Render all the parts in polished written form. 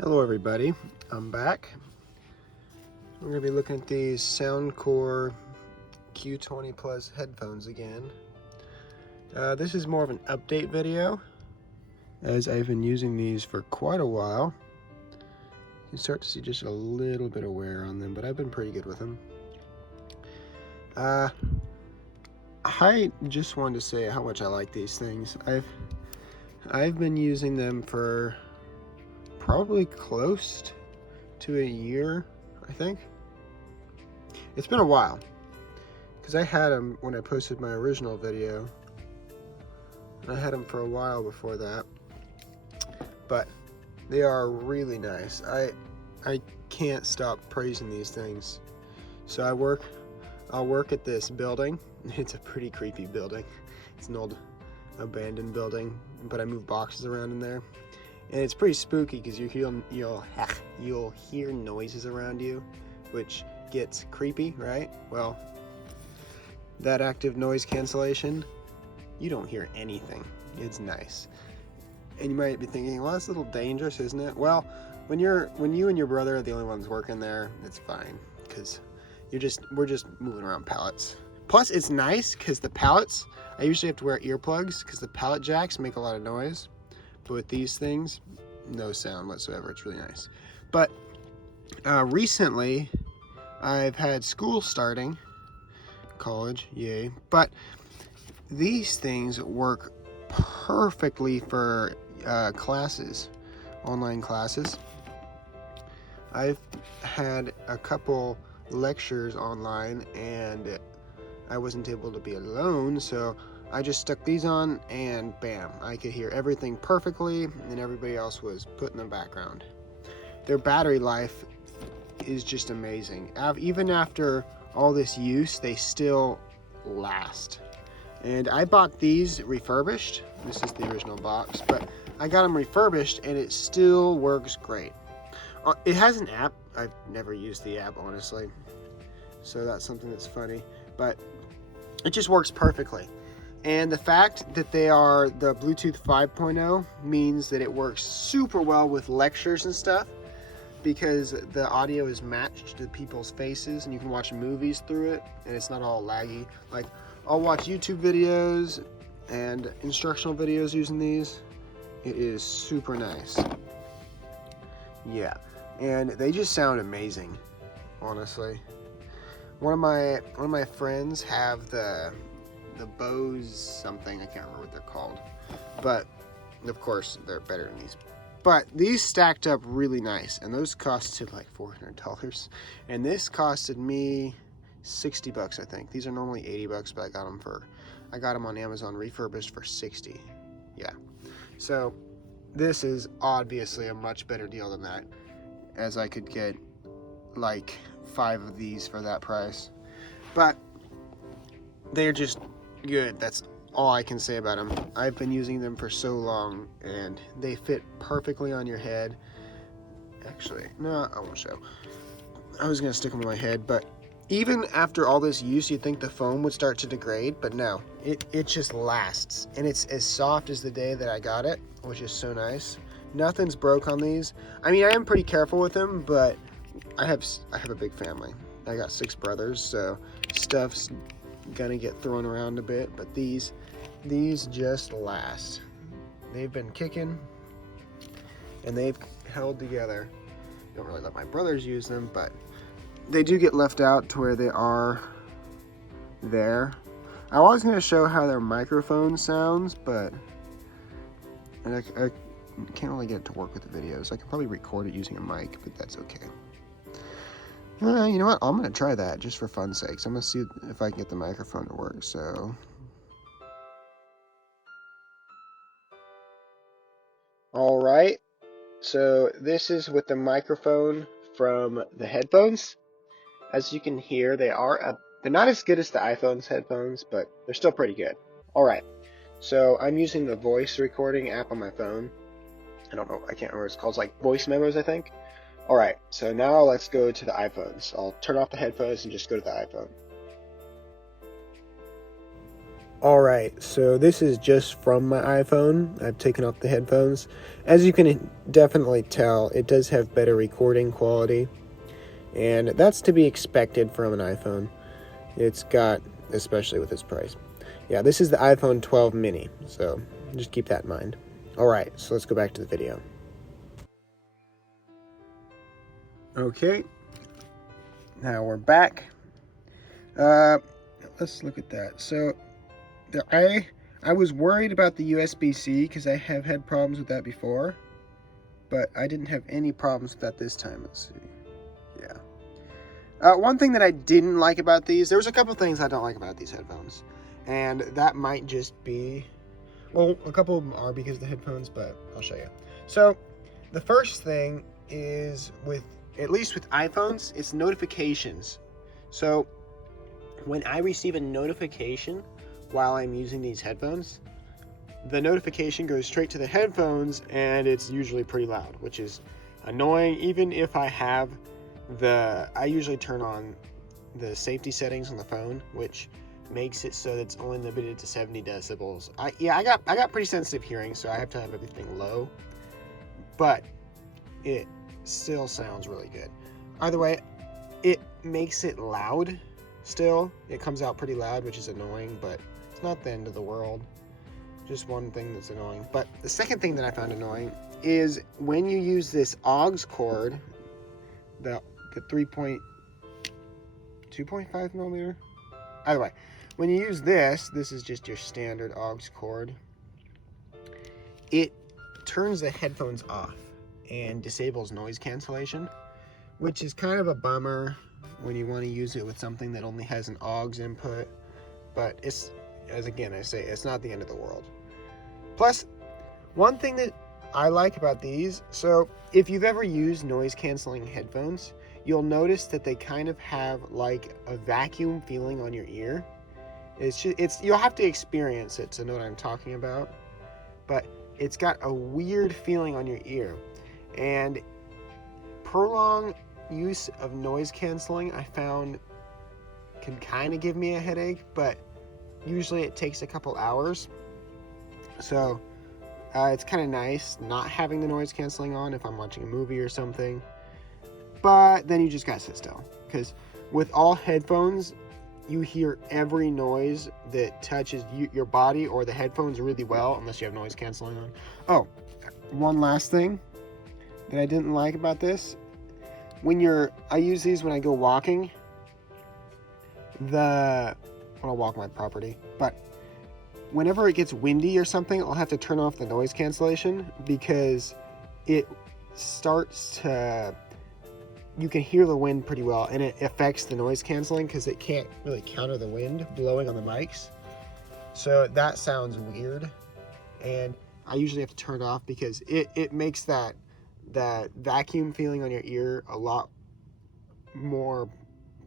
Hello everybody, I'm back. We're going to be looking at these soundcore Q20 Plus headphones again. This is more of an update video, as I've been using these for quite a while. You can start to see just a little bit of wear on them, but I've been pretty good with them. I just wanted to say how much I like these things. I've been using them for probably close to a year, I think. It's been a while, because I had them when I posted my original video, and I had them for a while before that, but they are really nice. I can't stop praising these things. So I'll work at this building. It's a pretty creepy building. It's an old abandoned building, but I move boxes around in there. And it's pretty spooky because you'll hear noises around you, which gets creepy, right? Well, that active noise cancellation, you don't hear anything. It's nice. And you might be thinking, well, that's a little dangerous, isn't it? Well, when you and your brother are the only ones working there, it's fine, because we're just moving around pallets. Plus, it's nice because the pallets, I usually have to wear earplugs because the pallet jacks make a lot of noise. But with these things, no sound whatsoever. It's really nice. But recently, I've had school starting, college, yay. But these things work perfectly for classes, online classes. I've had a couple lectures online and I wasn't able to be alone, so I just stuck these on and bam, I could hear everything perfectly and everybody else was put in the background. Their battery life is just amazing. Even after all this use, they still last. And I bought these refurbished. This is the original box, but I got them refurbished and it still works great. It has an app. I've never used the app, honestly, so that's something that's funny, but it just works perfectly. And the fact that they are the Bluetooth 5.0 means that it works super well with lectures and stuff, because the audio is matched to people's faces and you can watch movies through it and it's not all laggy. Like, I'll watch YouTube videos and instructional videos using these. It is super nice. Yeah, and they just sound amazing, honestly. One of my friends have the Bose something, I can't remember what they're called, but of course they're better than these. But these stacked up really nice, and those costed like $400, and this costed me $60, I think. These are normally $80, but I got them on Amazon refurbished for $60. Yeah, so this is obviously a much better deal than that, as I could get like 5 of these for that price. But they're just good. That's all I can say about them. I've been using them for so long and they fit perfectly on your head. Actually, no, I won't show. I was gonna stick them on my head, but even after all this use, you'd think the foam would start to degrade, but no, it just lasts. And it's as soft as the day that I got it, which is so nice. Nothing's broke on these. I mean, I am pretty careful with them, but I have a big family. I got 6 brothers, so stuff's gonna get thrown around a bit, but these just last. They've been kicking and they've held together. Don't really let my brothers use them, but they do get left out to where they are there. I was gonna show how their microphone sounds, but I can't really get it to work with the videos. I can probably record it using a mic, but that's okay. You know what? I'm going to try that just for fun's sakes. I'm going to see if I can get the microphone to work. So, all right. So this is with the microphone from the headphones. As you can hear, they're not as good as the iPhone's headphones, but they're still pretty good. All right. So I'm using the voice recording app on my phone. I can't remember what it's called. It's like voice memos, I think. Alright, so now let's go to the iPhones. I'll turn off the headphones and just go to the iPhone. Alright, so this is just from my iPhone. I've taken off the headphones. As you can definitely tell, it does have better recording quality. And that's to be expected from an iPhone. It's got, especially with its price. Yeah, this is the iPhone 12 mini, so just keep that in mind. Alright, so let's go back to the video. Okay, now we're back. Let's look at that. So, I was worried about the USB-C because I have had problems with that before, but I didn't have any problems with that this time. Let's see. Yeah. One thing that I didn't like about these, there was a couple things I don't like about these headphones, and that might just be, well, a couple of them are because of the headphones, but I'll show you. So, the first thing is at least with iPhones, it's notifications. So, when I receive a notification while I'm using these headphones, the notification goes straight to the headphones and it's usually pretty loud, which is annoying. Even if I have I usually turn on the safety settings on the phone, which makes it so that it's only limited to 70 decibels. I got pretty sensitive hearing, so I have to have everything low, but it still sounds really good. Either way, it makes it loud still. It comes out pretty loud, which is annoying, but it's not the end of the world. Just one thing that's annoying. But the second thing that I found annoying is when you use this aux cord, the 2.5 millimeter. Either way, when you use this is just your standard aux cord. It turns the headphones off and disables noise cancellation, which is kind of a bummer when you want to use it with something that only has an aux input. But it's, as again I say, it's not the end of the world. Plus, one thing that I like about these, so if you've ever used noise canceling headphones, you'll notice that they kind of have like a vacuum feeling on your ear. You'll have to experience it to know what I'm talking about, but it's got a weird feeling on your ear. And prolonged use of noise canceling, I found, can kind of give me a headache, but usually it takes a couple hours. So it's kind of nice not having the noise canceling on if I'm watching a movie or something. But then you just gotta sit still, because with all headphones, you hear every noise that touches your body or the headphones really well, unless you have noise canceling on. Oh, one last thing that I didn't like about this. I use these when I go walking. When I walk my property. But whenever it gets windy or something, I'll have to turn off the noise cancellation because it starts to, you can hear the wind pretty well, and it affects the noise canceling because it can't really counter the wind blowing on the mics. So that sounds weird, and I usually have to turn it off because it makes that vacuum feeling on your ear a lot more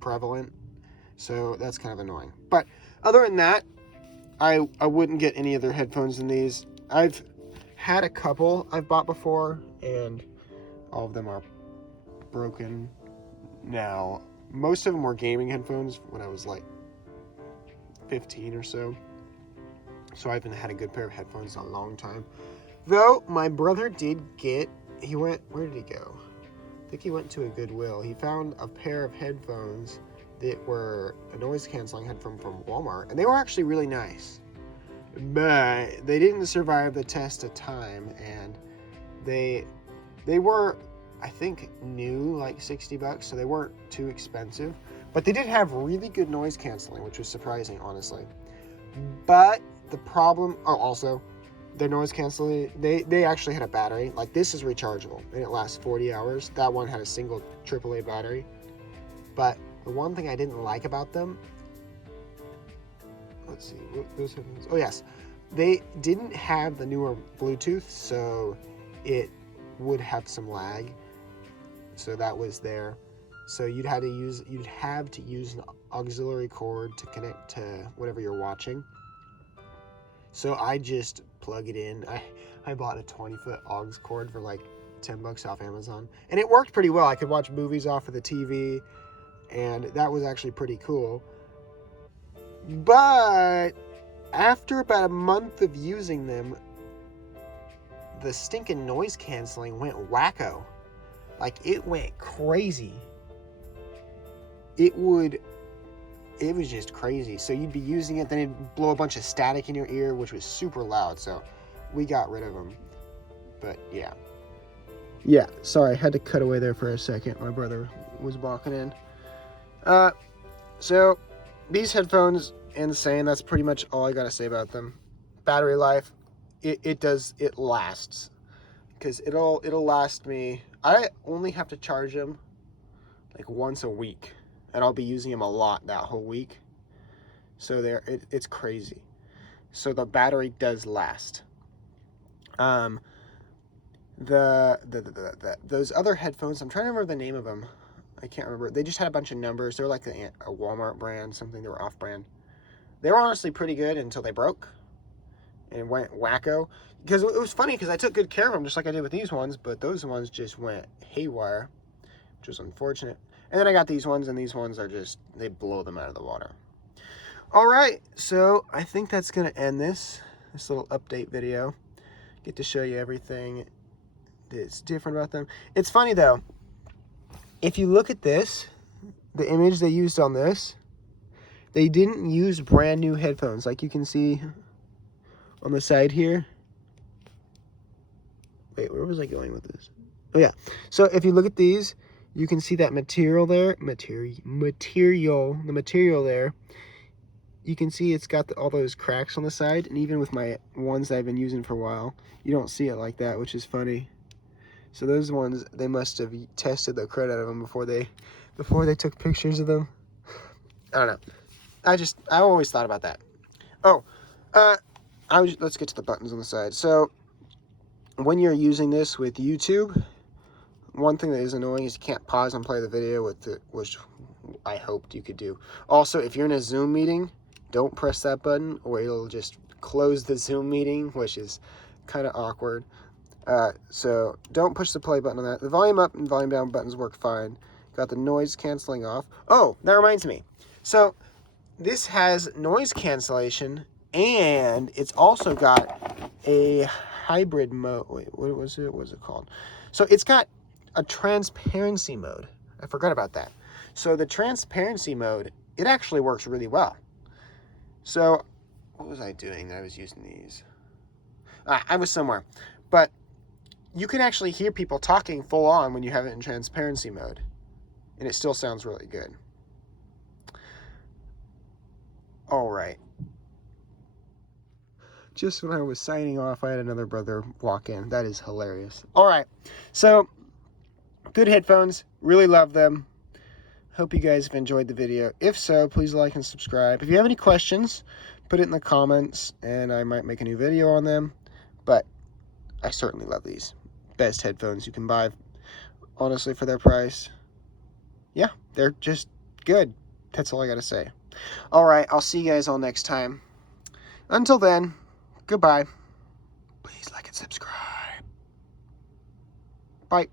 prevalent. So that's kind of annoying. But other than that, I wouldn't get any other headphones than these. I've had a couple I've bought before, and all of them are broken now. Most of them were gaming headphones when I was like 15 or so. So I haven't had a good pair of headphones in a long time. Though my brother did get, where did he go? I think he went to a Goodwill. He found a pair of headphones that were a noise canceling headphone from Walmart, and they were actually really nice. But they didn't survive the test of time, and they were, I think, new, like $60, so they weren't too expensive. But they did have really good noise canceling, which was surprising, honestly. But the problem, also, their noise canceling, they actually had a battery. Like, this is rechargeable, and it lasts 40 hours. That one had a single AAA battery. But the one thing I didn't like about them, let's see, those headphones, oh yes, they didn't have the newer Bluetooth, so it would have some lag. So that was there. So you'd have to use an auxiliary cord to connect to whatever you're watching. So I just plug it in. I bought a 20-foot aux cord for like $10 off Amazon, and it worked pretty well. I could watch movies off of the TV, and that was actually pretty cool. But after about a month of using them, the stinking noise canceling went wacko. Like, it went crazy. It was just crazy. So you'd be using it, then it'd blow a bunch of static in your ear, which was super loud. So we got rid of them. But yeah. Yeah, sorry, I had to cut away there for a second. My brother was walking in. So these headphones, insane. That's pretty much all I gotta say about them. Battery life, it lasts. Because it'll last me. I only have to charge them like once a week, and I'll be using them a lot that whole week. So it's crazy. So the battery does last. Those other headphones, I'm trying to remember the name of them. I can't remember. They just had a bunch of numbers. They're like a Walmart brand, something. They were off-brand. They were honestly pretty good until they broke and went wacko. Because it was funny, because I took good care of them just like I did with these ones, but those ones just went haywire, which was unfortunate. And then I got these ones, and these ones are just, they blow them out of the water. All right, so I think that's going to end this little update video. Get to show you everything that's different about them. It's funny, though. If you look at this, the image they used on this, they didn't use brand new headphones like you can see on the side here. Wait, where was I going with this? Oh, yeah. So if you look at these, you can see that material there. The material there. You can see it's got all those cracks on the side. And even with my ones that I've been using for a while, you don't see it like that, which is funny. So those ones, they must have tested the crud out of them before they took pictures of them. I don't know. I always thought about that. Oh, let's get to the buttons on the side. So when you're using this with YouTube, one thing that is annoying is you can't pause and play the video with it, which I hoped you could do. Also, if you're in a Zoom meeting, don't press that button or it'll just close the Zoom meeting, which is kind of awkward. So don't push the play button on that. The volume up and volume down buttons work fine. Got the noise canceling off. Oh, that reminds me. So this has noise cancellation, and it's also got a hybrid mode. Wait, what was it? What was it called? So it's got a transparency mode. I forgot about that. So the transparency mode, it actually works really well. So what was I doing? I was using these. I was somewhere. But you can actually hear people talking full on when you have it in transparency mode. And it still sounds really good. All right. Just when I was signing off, I had another brother walk in. That is hilarious. All right. So, good headphones. Really love them. Hope you guys have enjoyed the video. If so, please like and subscribe. If you have any questions, put it in the comments, and I might make a new video on them. But I certainly love these. Best headphones you can buy, honestly, for their price. Yeah, they're just good. That's all I got to say. All right, I'll see you guys all next time. Until then, goodbye. Please like and subscribe. Bye.